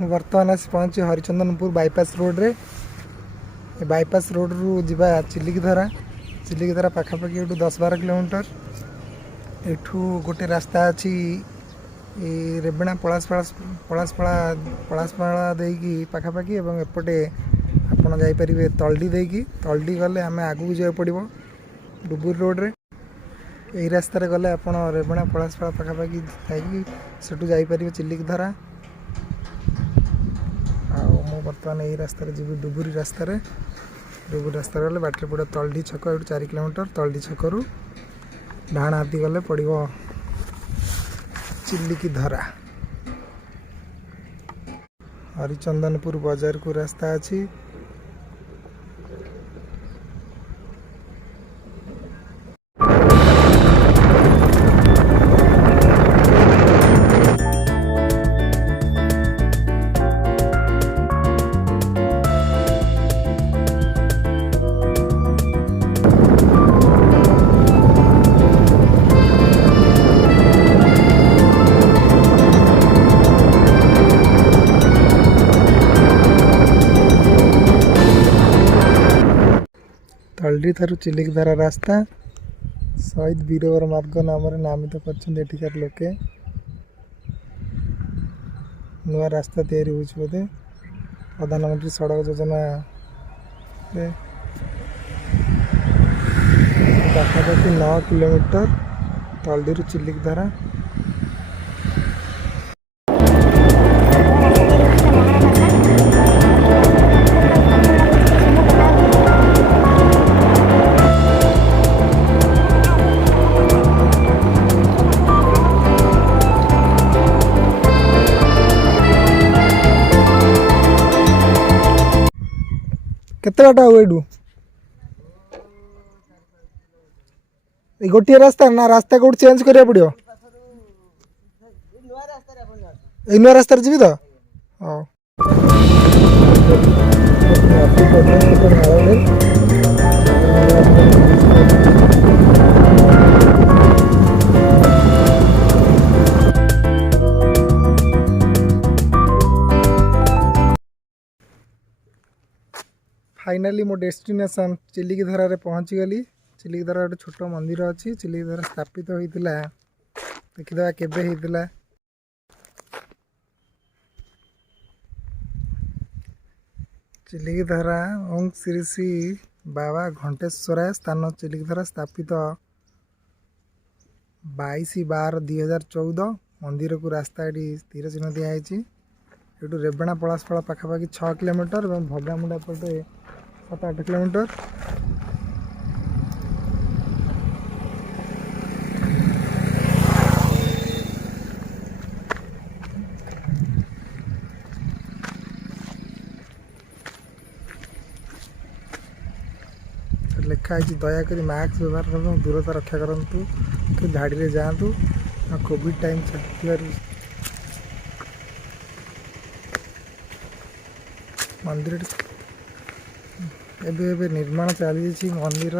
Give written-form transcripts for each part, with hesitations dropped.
बर्तमान आसी पहुँची हरिचंदनपुर बाईपास रोड रे। बाईपास रोड रु जीवा चिलिकधरा। चिलिकधरा पाखापाखि एठू 10-12 किलोमीटर। एठू गोटे रास्ता अच्छी रेबेणा पलासपाड़ा देकी पाखापाखि एवं एपटे आपड़ जापरेंगे तलडी देकी। तलडी गले आम आगू जाए पड़ो डुबुरी रोड रे। यही रास्तार गले आप रेबेणा पलासपाड़ा पाखापाखि सेठू जापरेंगे चिलिकधरा। बर्तमान यही रास्ता जी डुबुरी रास्ता गले बाटर पड़ो तलडी छक। ये 4 किलोमीटर तलडी छकू डाण हाथी गले पड़ो चिलिकधरा। हरिचंदनपुर बाजार को रास्ता अच्छी। तलडी थारु चिलिकधरा रास्ता शहीद वीरवर मार्ग नाम नामित कर लोके। नुआ रास्ता तैयारी होते प्रधानमंत्री सड़क योजना पाखापाखि 9 किलोमीटर तलडी रु चिलिकधरा। केते बाटा हो एडू गोटे रास्ता ना रास्ता कौट चेंज करिया पड़ो। नुआ रास्ता जी तो हाँ फाइनाली मो डेस्टिनेशन चिलिकधरा रे पहुँची गली। चिलिकधरा गोटे छोट मंदिर अच्छी। चिलिकधरा स्थापित होता देखीदा केबे होता। चिलिकधरा ओम श्री श्री बाबा घंटेश्वराय स्थान चिलिकधरा स्थापित 22/12/2014। मंदिर को रास्ता ये तीर चिन्ह दिखाई। ये रेबेणा पलासपाड़ा पाखापाखि 6 किलोमीटर और भगामुंडा पटे 7-8 किलोमीटर। लिखाई दयाक मास्क व्यवहार कर दूरता रक्षा करूँ कि झाड़ी में जातु कोविड टाइम चलती मंदिर एबे निर्माण चली मंदिर।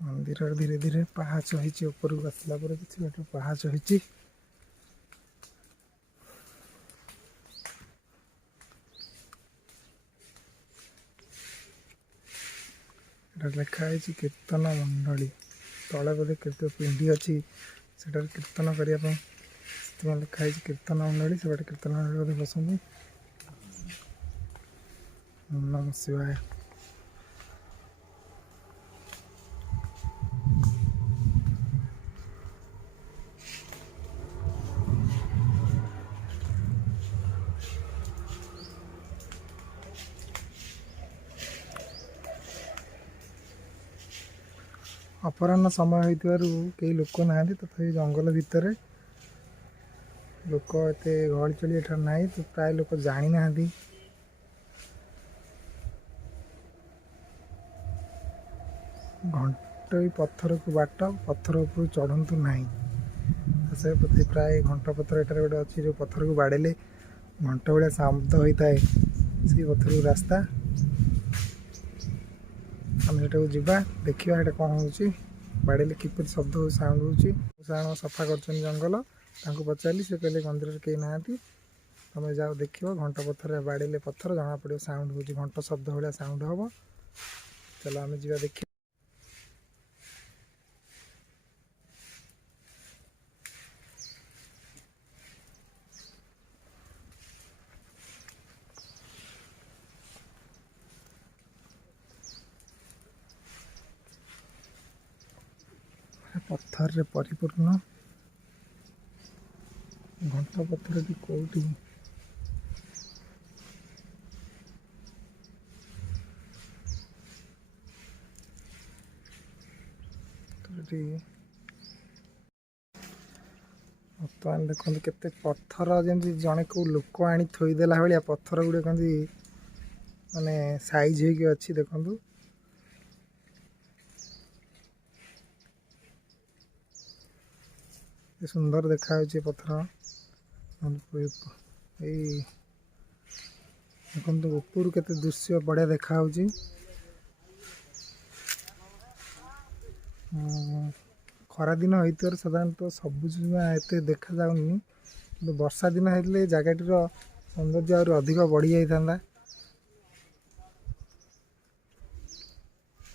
मंदिर धीरे धीरे पहाच होती ऊपर आसला किसी गोटे पहाच होती। लिखाई कीर्तन मंडली तले बोधे कीर्तन पिंडी अच्छी से कीर्तन करने लिखाई कीर्तन मंडली से कीर्तन मंडली बोधे बसंती। नम शिवाय। अपराह्न समय होइतिबारु कई लोक ना तथा जंगल भितर लोक एत गहली चली एठार ना तो प्राय लोक जानी ना घंटई पत्थर को बाट पत्थर उपर चढ़ंतु ना से प्रति प्राय घंटा पत्थर एठार गोटे अच्छी जो पत्थर को बाड़े घंट भाया शब्द होता है से पत्थर को रास्ता आम से जावा देखा कौन हो बाड़े किपर शब्द हो साउंड हो सफा कर जंगल पचारि से कहले मंदिर कहीं ना तुम जाओ देख घंट पत्थर बाड़े पत्थर जना पड़ो साउंड हो घंट शब्द भाया साउंड हम चलो आम जा देख पत्थर रे परिपूर्ण घंट पत्थर टी कौटी बर्तमान देखते केते पत्थर जमी जड़े को लोक आनी थोदेला भाया पत्थर गुड़े कमी माने साइज होगी अच्छी देखु सुंदर देखा पत्थर देखो ऊपर केते दृश्य बढ़िया देखा खरा दिन होती साधारणतः सबुज एत देखा जाऊनी कि वर्षा दिन होते जगटर सौंदर्य और अधिक बढ़ी जाता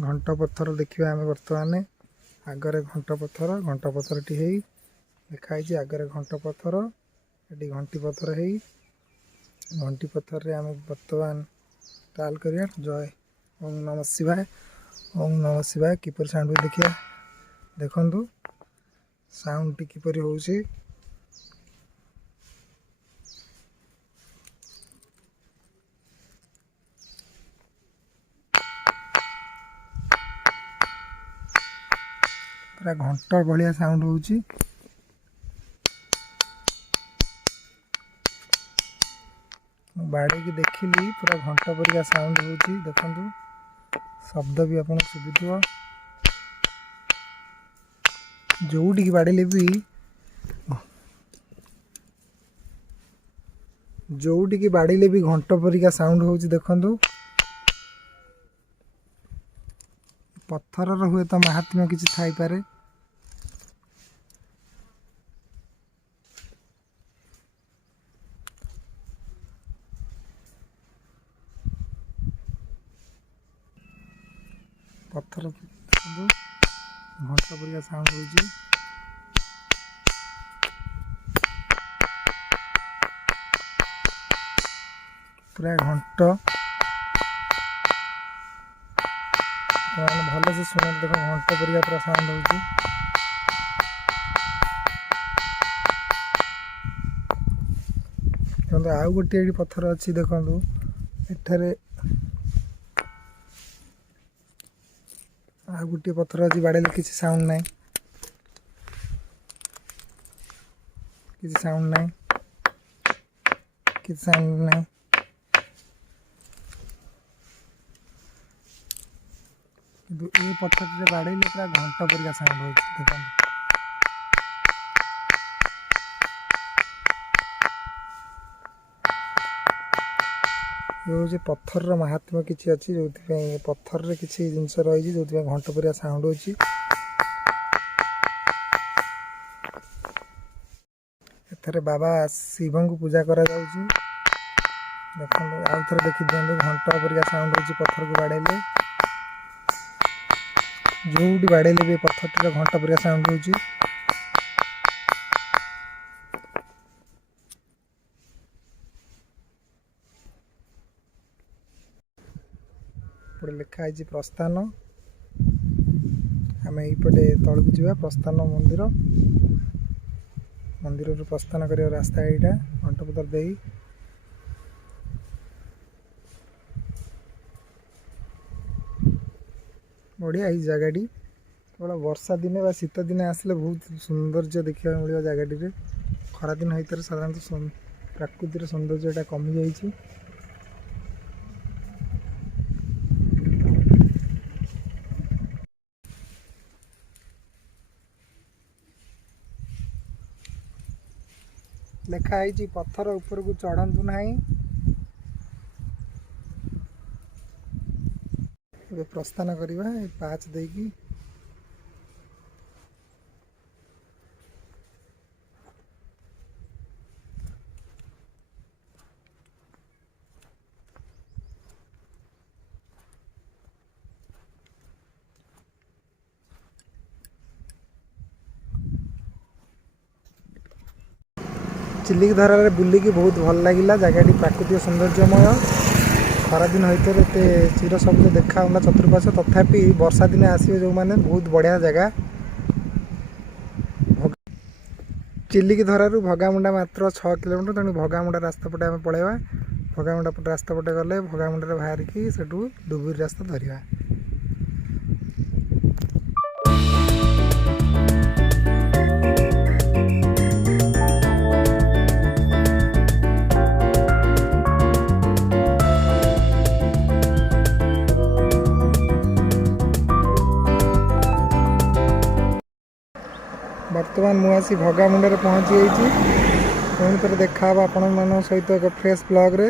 घंट पत्थर देखा आम बर्तमान आगरे घंट पत्थर टी देखाई आगरे घंट पत्थर ये घंटी पत्थर है घंटी पत्थर रे आम बर्तमान ताल करिया जय ओम नमः शिवाय ओम नमः शिवाय किपर साउंड देखिए देखु साउंड टी किपर हो पूरा घंट भाया साउंड हो बाड़े की देखिली पूरा घंट परिका साउंड हो देखु शब्द भी आपन शुभुव जोटी की बाड़े भी जोटी की बाड़े भी घंट परिका साउंड हो देखु पत्थर हुए तो महात्म्य किसी थाई पारे पत्थर घंट परिका साउंड हो पूरा घंट भल से शुण देख घंट परिका पूरा साउंड हो आउ गोटे पत्थर अच्छी देखु एठारे आ गोटे पत्थर अच्छी बाड़े किसी साउंड ना किसी साउंड ना किसी साउंड ना ये पत्थर बाड़े पूरा घंट परिका साउंड हो देखो ये हूँ पत्थर महात्म्य किसी अच्छी जो पत्थर रे किसी जिनस रही जो घंट परिका साउंड हो बाबा शिव को पूजा करा देखो आउ थे देखी दिखाँ घंट परिका साउंड हो पत्थर को बाड़े जो बाड़े भी पत्थर टी घंट परिका साउंड हो लिखाई प्रस्थान आम यपटे तलू जा प्रस्थान मंदिर मंदिर प्रस्थान कर रास्ता यहाँ घंटपतर दे बढ़िया ही जगह केवल वर्षा दिने शीत दिने आसले बहुत सौंदर्य देखा मिले जगह ଖରାଦିନ ଭିତରେ ସାଧାରଣତଃ ପ୍ରାକୃତିକ ସୌନ୍ଦର୍ଯ୍ୟଟା କମିଯାଇଛି। ଲେଖା ହେଇଛି ପଥର ଉପରକୁ ଚଢ଼ନ୍ତୁ ନାହିଁ। ଏବେ ପ୍ରସ୍ଥାନ କରିବା ଏ ପାହାଚ ଦେଇକି। ଚିଲିକା ଧାରାରେ ବୁଲିକି ବହୁତ ଭଲ ଲାଗିଲା। ଜାଗାଟି ପ୍ରାକୃତିକ ସୌନ୍ଦର୍ଯ୍ୟମୟ। ଖରାଦିନ ଭିତରେ ଏତେ ଚିର ସବୁଜ ଦେଖାହେଉଥିଲା ଚତୁଃପାର୍ଶ୍ୱ, ତଥାପି ବର୍ଷା ଦିନେ ଆସିବେ ଯେଉଁମାନେ ବହୁତ ବଢ଼ିଆ ଜାଗା। ଚିଲିକା ଧରାରୁ ଭଗାମୁଣ୍ଡା ମାତ୍ର 6 କିଲୋମିଟର, ତେଣୁ ଭଗାମୁଣ୍ଡା ରାସ୍ତା ପଟେ ଆମେ ପଳାଇବା। ଭଗାମୁଣ୍ଡା ପଟେ ରାସ୍ତା ପଟେ ଗଲେ ଭଗାମୁଣ୍ଡାରେ ବାହାରିକି ସେଠୁ ଡୁବୁରି ରାସ୍ତା ଧରିବା। ବର୍ତ୍ତମାନ ମୁଁ ଆସି ଭଗାମୁଣ୍ଡାରେ ପହଞ୍ଚି ଯାଇଛି। ପୁଣି ଥରେ ଦେଖା ହେବ ଆପଣମାନଙ୍କ ସହିତ ଏକ ଫ୍ରେଶ୍ ବ୍ଲଗ୍ରେ।